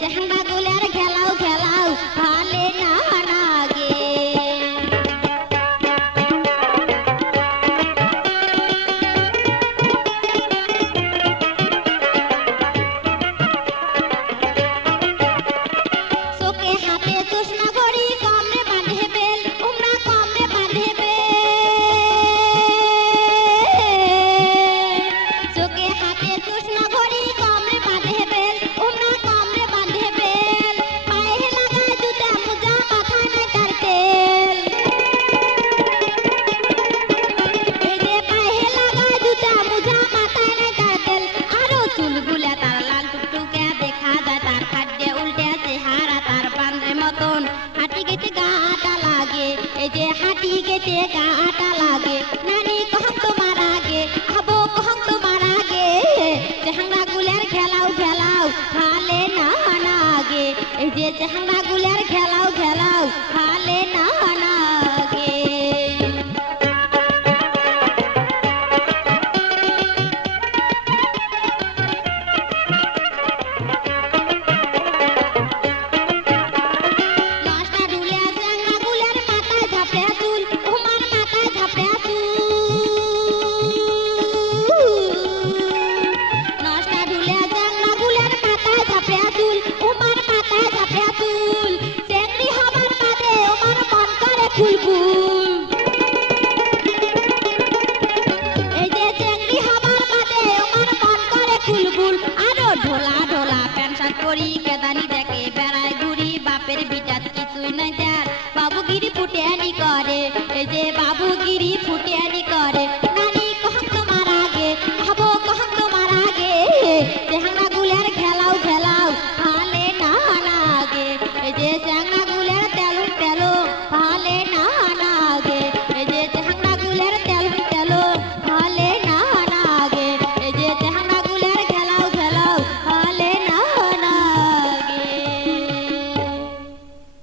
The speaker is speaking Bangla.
চেহারা গুলার খেলাও খেলাও ভালে না লাগে। চোখে হাতে চশমা ঘড়ি কমরে বাঁধে বেল উমরা কমরে বাঁধে বেল। চোখে হাতে চশমা ঘড়ি কমরে বাঁধে বেল উমরা কমরে বাঁধে বেল। পায়ে লাগায় জুতা মোজা মাথায় নাই তার তেল। এই যে পায়ে লাগায় জুতা মোজা মাথায় নাই তার তেল। আরো চুলগুলা তার লাল টুকটুকে দেখা যায় তার খাদ্যে উল্টে চেহারা তার বান্ধে মতন হাঁটি গেতে গাটা লাগে। এই যে হাঁটি গেতে গাটা লাগে নানি কহম তোমার আগে আবো কহম তোমার আগে চেহারা গুলার খেলাও খেলাও ভালে না লাগে। এই যে চেহারা গুলার খেলাও খেলাও ভালে না লাগে। নষ্টা ঢুলে চেংড়া গুলার মাথায় ঝাপড়ে চুল উমার মাথায় ঝাপড়ে চুল। নষ্টা ঢুলে চেংড়া গুলার মাথায় ঝাপড়ে চুল উমার মাথায় ঝাপড়ে চুল। চেংড়ি হবার বাদে উমার মন করে ফুলফুল। এই যে চেংড়ি হবার বাদে উমার মন করে ফুলফুল। আরো ঢোলা ঢোলা প্যান্ট শার্ট পরি কেদানি দেখে বেড়ায় ঘুরি বাপের বিটাত কিছুই নাই তার বাবুগিরি ফুটেনি করে। এই যে